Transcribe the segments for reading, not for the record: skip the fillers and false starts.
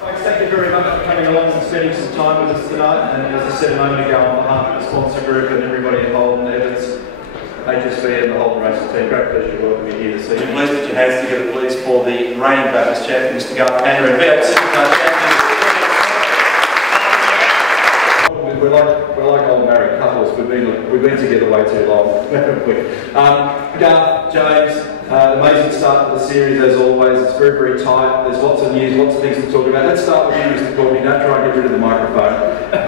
Folks, thank you very much for coming along and spending some time with us tonight. And as I said a moment ago, on behalf of the sponsor group and everybody at Holden, Ebbett, HSV and the Holden racing team, great pleasure to welcome you here this evening. Please put your hands together, please, for the reigning Bathurst champion, Mr. Garth and Ebbett. We're like old married couples. We've been together way too long, haven't we? Garth, James, amazing start to the series as always. It's very, very tight. There's lots of news, lots of things to talk about. Let's start with you, Mr. Courtney. Don't try and get rid of the microphone.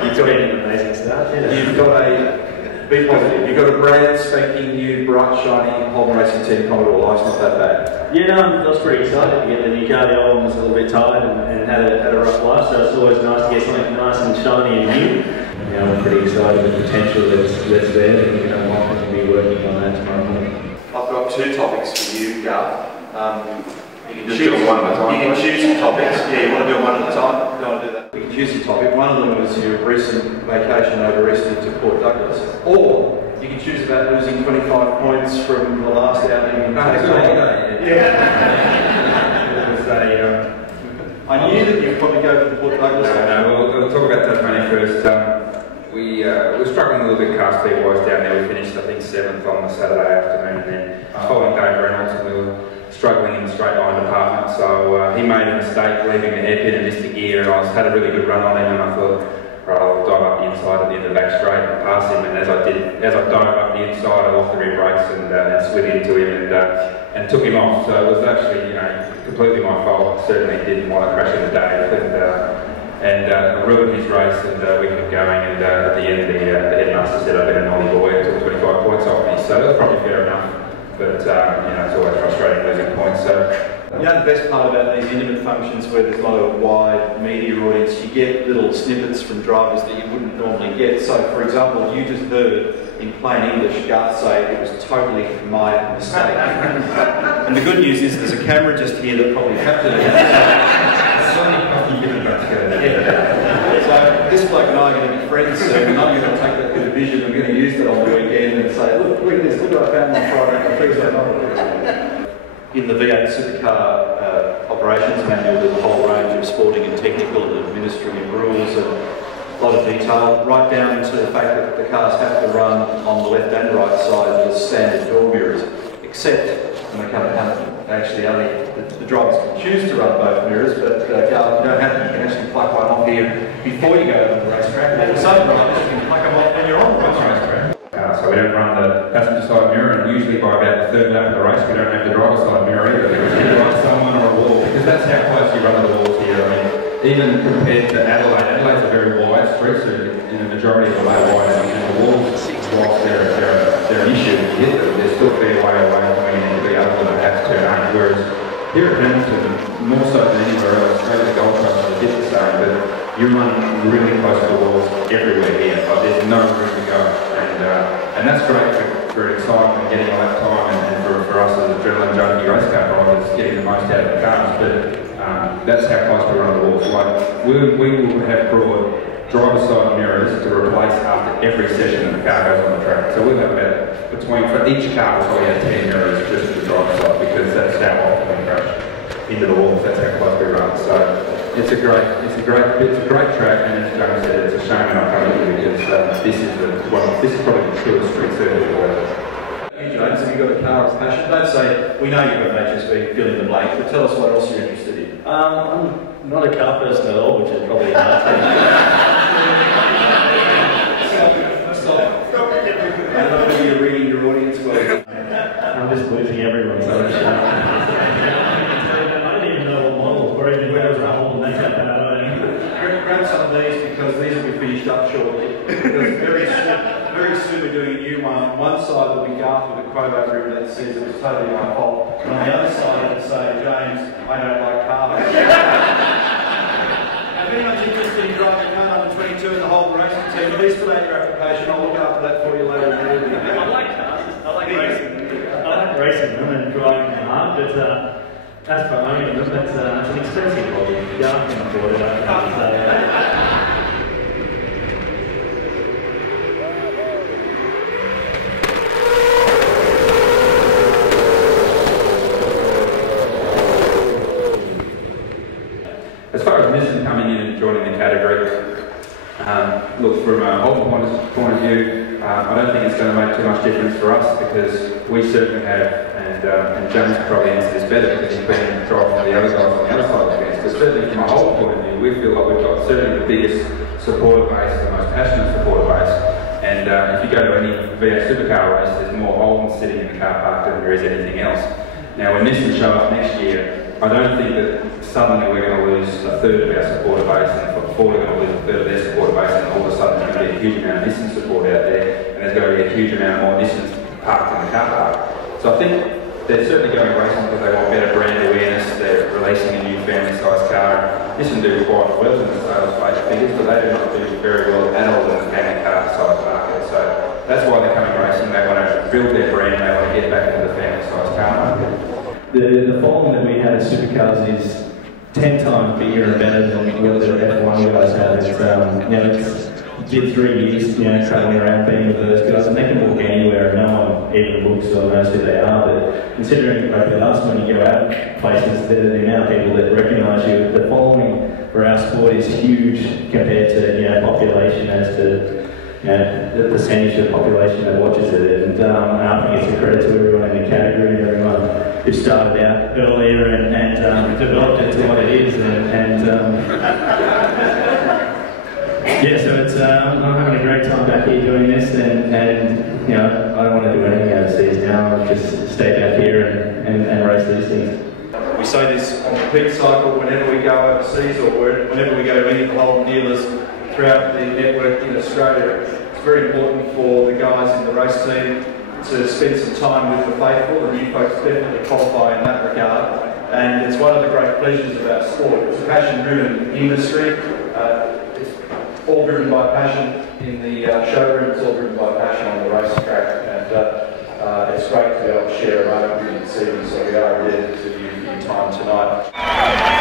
You've got an amazing start. Yeah. You've got be positive. You've got a brand spanking new, bright, shiny Holden racing team Commodore. Life's not that bad. Yeah, no, I was pretty excited to get the new car. The old one was a little bit tired and had a rough life, so it's always nice to get something nice and shiny and new. Yeah, I'm pretty excited with the potential that's there, and I'm going to be working on that tomorrow morning. I've got two topics for you, Garth. You can just do one at a time. You can choose some topics. Yeah, you want to do one at a time? You want to do that? We can choose a topic. One of them was your recent vacation over Easter to Port Douglas. Or you can choose about losing 25 points from the last outing in I knew that you'd probably go for the Port Douglas. No, we'll talk about Tasmania first. We were struggling a little bit car speed-wise down there. We finished, I think, 7th on the Saturday afternoon, and then following Dave Reynolds, we were struggling in the straight line department. So he made a mistake leaving the hairpin and missed a gear, and I had a really good run on him, and I thought, right, I'll dive up the inside at the end of the back straight and pass him. And as I dived up the inside, I lost the rear brakes and slid into him and took him off. So it was actually, completely my fault. I certainly didn't want to crash into Dave, and ruined his race, and we kept going. And at the end, the headmaster said I'd been a naughty boy and took 25 points off me. So that's probably fair enough. But it's always frustrating losing points. So. The best part about these intimate functions where there's not a wide media audience, you get little snippets from drivers that you wouldn't normally get. So, for example, you just heard in plain English Garth say it was totally my mistake. And the good news is there's a camera just here that probably captured it. So this bloke and I are going to be friends soon, and I'm going to take that bit of vision, I'm going to use that on the weekend and say, look at this, look what I found on Friday, on Tuesday night. In the V8 Supercar operations manual, there's a whole range of sporting and technical and administrative rules and a lot of detail, right down to the fact that the cars have to run on the left and right side with standard door mirrors, except when they come to Hamilton. Actually, only the drivers can choose to run both mirrors, but you don't have to. You can actually pluck one off here before you go to the racetrack. And some drivers, you can pluck them off when you're on the racetrack. So we don't run the passenger side mirror, and usually by about the third lap of the race we don't have the driver's side mirror either. It's either on someone or a wall, because that's how close you run to the walls here. I mean, even compared to Adelaide's a very wide street, so in the majority of the way wide, and the walls, whilst they're an issue to hit them, they're still a fair way away from anything to be other than perhaps turn 8. Whereas here at Hamilton, more so than anywhere else, maybe the Gold Coast is a bit the same, but you're running really close to the walls everywhere here. Like, there's no room to go. And that's great for excitement and getting a lap time, and for us as adrenaline junkie race car drivers, getting the most out of the cars. But that's how close we run the walls. Like, we will have brought driver's side mirrors to replace after every session that the car goes on the track. So we'll have about for each car we'll probably have 10 mirrors just for the driver's side, because that's how often we crash into the walls. That's how close we run. So it's a great track, and as James said, it's a shame we're not coming here, because this is probably the truest street circuit in the world. James, have you got a car of passion? Don't say, we know you've got an HSV, fill in the blank, but tell us what else you're interested in. I'm not a car person at all, which is probably hard to Stop. I don't know whether you're reading your audience well. I'm just losing everyone, so I don't even know what models or even where there's a hole and that's how bad I am. Grab some of these, because these will be finished up shortly. Because very soon we're doing a new one. On one side will be Garth with a quote over him that says it was totally my fault. And on the other side it'll say, James, I don't like cars. If anyone's interested in driving car number 22 in the Holden racing team, please fill out your application. I'll look after that for you later. I like cars. I like racing. I like racing them and driving them hard, but as for owning them, that's an expensive hobby. Garth can afford it, I can't say. As far as Nissan coming in and joining the category, look, from a Holden point of view, I don't think it's going to make too much difference for us because we certainly have, and James probably answers this better because he's been driving for the other guys on the other side of the fence, but certainly from a Holden point of view, we feel like we've got certainly the biggest supporter base, the most passionate supporter base, and if you go to any V8 supercar race, there's more Holden sitting in the car park than there is anything else. Now when Nissan show up next year, I don't think that suddenly we're going to lose a third of our supporter base, and Ford are going to lose a third of their supporter base, and all of a sudden there's going to be a huge amount of Nissan support out there, and there's going to be a huge amount more Nissan parked in the car park. So I think they're certainly going racing because they want better brand awareness. They're releasing a new family-sized car. Nissan do quite well in the sales page figures, but they do not do very well at all in the family car-sized market. So that's why they're coming racing. They want to build their brand. They want to get back into the family-sized car market. The following that we have at Supercars is 10 times bigger and better than what the F1 guys have. It's did 3 years, travelling around being with those guys, and they can walk anywhere and no one even looks or knows who they are. But considering like with us, when you go out places, there are the amount of people that recognise you. The following for our sport is huge compared to population as to the percentage of the population that watches it. And I think it's a credit to everyone in the category and everyone who started out earlier and developed it to what it is. Yeah, so it's I'm having a great time back here doing this, and I don't want to do anything overseas now. I'll just stay back here and race these things. We say this on the peak cycle whenever we go overseas or whenever we go to any of the Holden dealers throughout the network in Australia. It's very important for the guys in the race team to spend some time with the faithful, and you folks definitely qualify in that regard. And it's one of the great pleasures of our sport. It's a passion-driven industry. It's all driven by passion in the showroom. It's all driven by passion on the racetrack. And it's great to be able to share a moment with you this evening. So we are indebted to you for your time tonight.